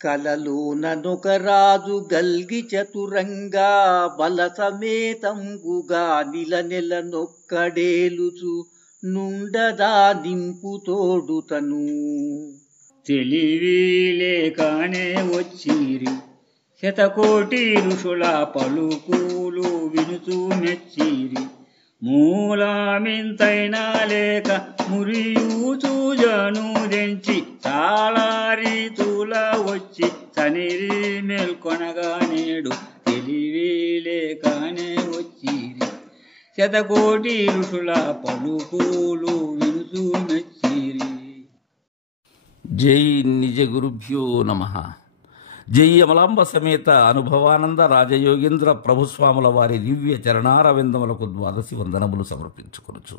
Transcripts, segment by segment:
కలలోననొక రాజు గల్గి చతురంగా బల సమేతంబుగా నిలనెల నొక్కడేలుచు నుండదా నింపు తోడుతను. తెలివిలేకనే వచ్చిరి శతకోటి ఋషుల పలుకులు వినుచు మెచ్చిరి. మూలమింతైనా లేక మురియూచు జనుదెంచి చాలా రీతుల వచ్చి తనిరి మేల్కొనగా నేడు తెలివిలేకనే వచ్చిరి శతకోటి ఋషుల పలుకులు వినుచు మెచ్చిరి. జై నిజ గురుభ్యో నమః. జై అమలాంబ సమేత అనుభవానంద రాజయోగేంద్ర ప్రభుస్వాముల వారి దివ్య చరణారవిందములకు ద్వాదశి వందనములు సమర్పించుకొనుచు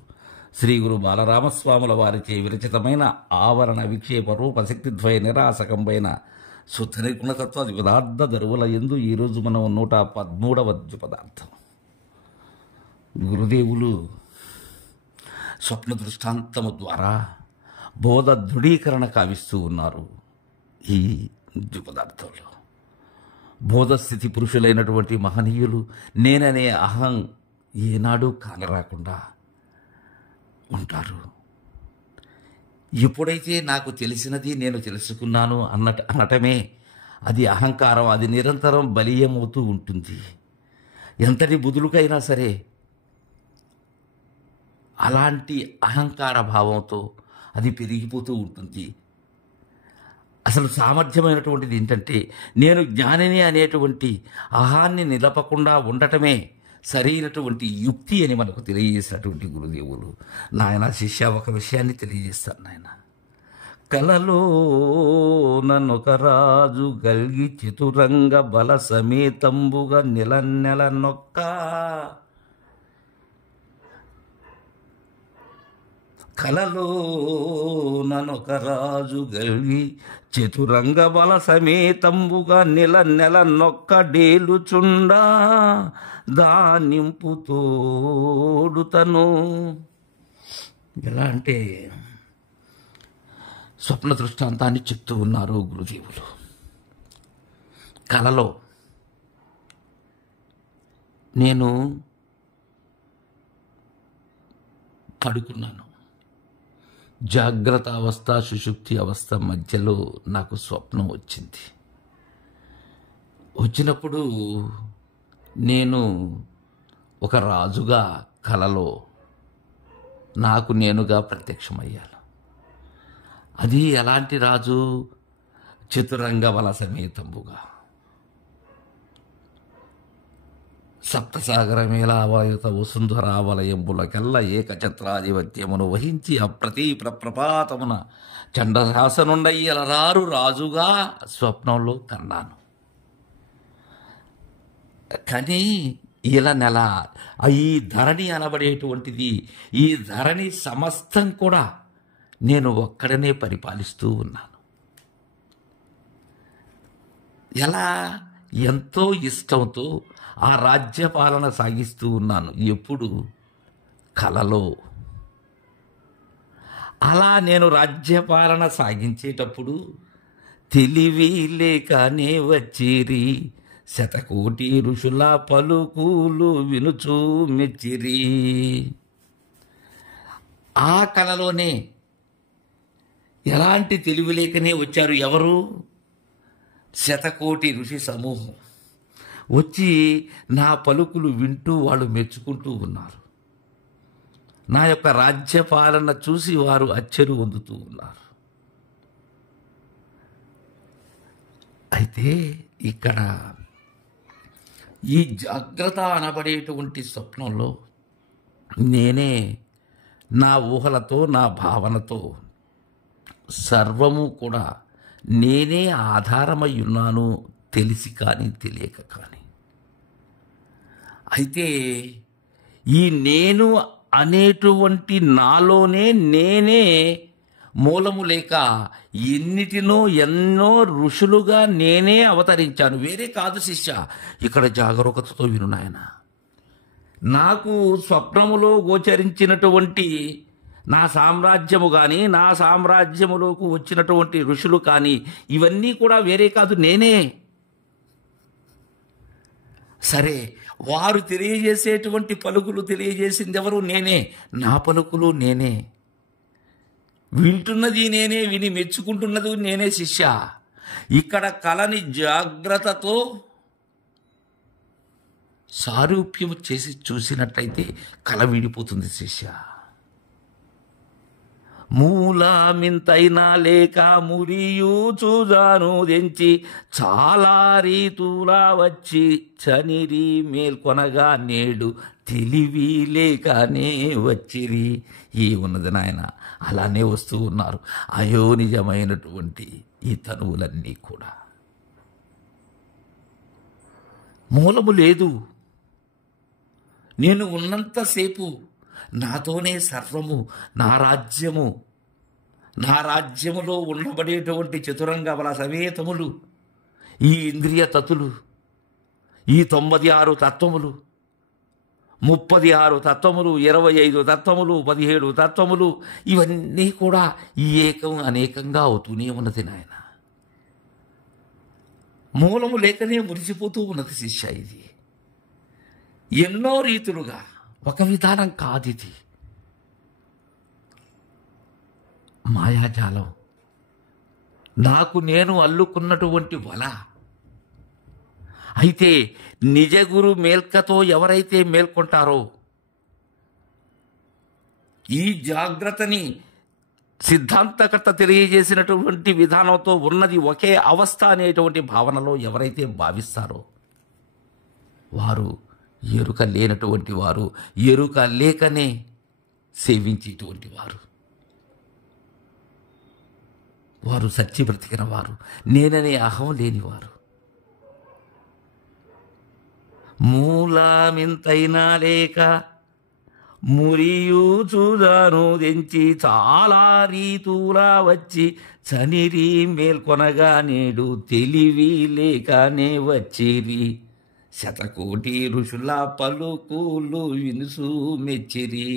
శ్రీ గురు బాలరామస్వాముల వారిచే విరచితమైన ఆవరణ విక్షేప రూప శక్తిద్వయ నిరాసకంపైన శుద్ధ నిర్గుణతత్వ పదార్థ దరువుల యందు ఈరోజు మనం 113వ పదార్థం. గురుదేవులు స్వప్న దృష్టాంతము ద్వారా బోధ దృఢీకరణ కావిస్తూ ఉన్నారు. ఈ పదార్థంలో బోధస్థితి పురుషులైనటువంటి మహనీయులు నేననే అహం ఏనాడు కానరాకుండా ఉంటారు. ఎప్పుడైతే నాకు తెలిసినది నేను తెలుసుకున్నాను అనటమే అది అహంకారం. అది నిరంతరం బలీయమవుతూ ఉంటుంది. ఎంతటి బుధులకైనా సరే అలాంటి అహంకార భావంతో అది పెరిగిపోతూ ఉంటుంది. అసలు సామర్థ్యమైనటువంటిది ఏంటంటే నేను జ్ఞానిని అనేటువంటి అహాన్ని నిలపకుండా ఉండటమే సరైనటువంటి యుక్తి అని మనకు తెలియజేసినటువంటి గురుదేవులు. నాయన శిష్య ఒక విషయాన్ని తెలియజేస్తాను నాయన. కలలో నన్నొక రాజు గల్గి చతురంగ బల సమేతంబుగా నెల నొక్క కలలో ననొక రాజు గల్గి చతురంగ బల సమేతంబుగా నెల నొక్కడేలుచుండా దానింపు తోడుతను. ఎలా అంటే స్వప్న దృష్టాంతాన్ని చెప్తూ ఉన్నారు గురుదేవులు. కలలో నేను పడుకున్నాను. జాగ్రత్త అవస్థ సుషుప్తి అవస్థ మధ్యలో నాకు స్వప్నం వచ్చింది. వచ్చినప్పుడు నేను ఒక రాజుగా కలలో నాకు నేనుగా ప్రత్యక్షమయ్యాను. అది ఎలాంటి రాజు? చతురంగ బల సమేతంబుగా సప్తసాగరమేళావలయుత వసుంధరావలయంబులకెల్ల ఏకఛత్రాధిపత్యమును వహించి అప్రతీప్ర ప్రపాతమున చండశాసనుండయ్యలరారు రాజుగా స్వప్నంలో కన్నాను. కానీ ఇలా నెల ఈ ధరణి అనబడేటువంటిది, ఈ ధరణి సమస్తం కూడా నేను ఒక్కడనే పరిపాలిస్తూ ఉన్నాను. ఎలా? ఎంతో ఇష్టంతో ఆ రాజ్యపాలన సాగిస్తూ ఉన్నాను. ఎప్పుడు? కలలో. అలా నేను రాజ్యపాలన సాగించేటప్పుడు తెలివి లేకనే వచ్చిరి శతకోటి ఋషుల పలుకులు వినుచూ మెచ్చిరి. ఆ కలలోనే ఎలాంటి తెలివి లేకనే వచ్చారు. ఎవరు? శతకోటి ఋషి సమూహం వచ్చి నా పలుకులు వింటూ వాళ్ళు మెచ్చుకుంటూ ఉన్నారు. నా యొక్క రాజ్యపాలన చూసి వారు అచ్చెరు పొందుతూ ఉన్నారు. అయితే ఇక్కడ ఈ జాగ్రత్త అనబడేటువంటి స్వప్నంలో నేనే నా ఊహలతో నా భావనతో సర్వము కూడా నేనే ఆధారమై ఉన్నాను, తెలిసి కానీ తెలియక కానీ. అయితే ఈ నేను అనేటువంటి నాలోనే నేనే మూలము లేక ఎన్నో ఋషులుగా నేనే అవతరించాను. వేరే కాదు శిష్య. ఇక్కడ జాగరూకతతో విను నాయన. నాకు స్వప్నములో గోచరించినటువంటి నా సామ్రాజ్యము కానీ నా సామ్రాజ్యములోకి వచ్చినటువంటి ఋషులు కానీ ఇవన్నీ కూడా వేరే కాదు, నేనే. సరే, వారు తెలియజేసేటువంటి పలుకులు తెలియజేసింది ఎవరు? నేనే. నా పలుకులు నేనే, వింటున్నది నేనే, విని మెచ్చుకుంటున్నది నేనే శిష్య. ఇక్కడ కళని జాగ్రత్తతో సారూప్యము చేసి చూసినట్లయితే కళ విడిపోతుంది శిష్య. మూలమింతైనా లేక మురియు చూజాను దెంచి చాలా రీతులా వచ్చి చనిరి మేల్కొనగా నేడు తెలివి లేకనే వచ్చిరి. ఉన్నది నాయన, అలానే వస్తూ ఉన్నారు అయోనిజమైనటువంటి ఈ తనువులన్నీ కూడా. మూలము లేదు. నేను ఉన్నంతసేపు నాతోనే సర్వము, నా రాజ్యము, నా రాజ్యములో ఉండబడేటువంటి చతురంగ బల సమేతములు, ఈ ఇంద్రియ తతులు, ఈ 96 తత్వములు, 36 తత్వములు, 25 తత్వములు, 17 తత్వములు, ఇవన్నీ కూడా ఈ ఏకం అనేకంగా అవుతూనే ఉన్నది నాయన. మూలము లేకనే మురిసిపోతూ ఉన్నది శిష్య. ఇది ఎన్నో రీతులుగా, ఒక విధానం కాదిది. మాయాజాలం, నాకు నేను అల్లుకున్నటువంటి వల. అయితే నిజగురు మేల్కతో ఎవరైతే మేల్కొంటారో, ఈ జాగ్రత్తని సిద్ధాంతకర్త తెలియజేసినటువంటి విధానంతో ఉన్నది ఒకే అవస్థ అనేటువంటి భావనలో ఎవరైతే భావిస్తారో వారు ఎరుక లేనటువంటి వారు, ఎరుక లేకనే సేవించేటువంటి వారు, వారు సచ్చి బ్రతికిన వారు, నేననే అహం లేనివారు. మూలమింతైనా లేక మురియు చూదాను దెంచి చాలా రీతులా వచ్చి చనిరి మేల్కొనగా నేడు తెలివి లేకనే వచ్చిరి. శతకోటి ఋషుల పలుకులు వినుసు మెచ్చిరి.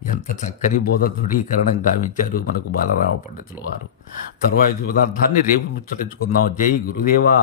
ఎంత చక్కని బోధ దృఢీకరణం గావించారు మనకు బాలరామ పండితుల వారు. తరువాయి పదార్థాన్ని రేపు ముచ్చటించుకుందాం. జై గురుదేవా.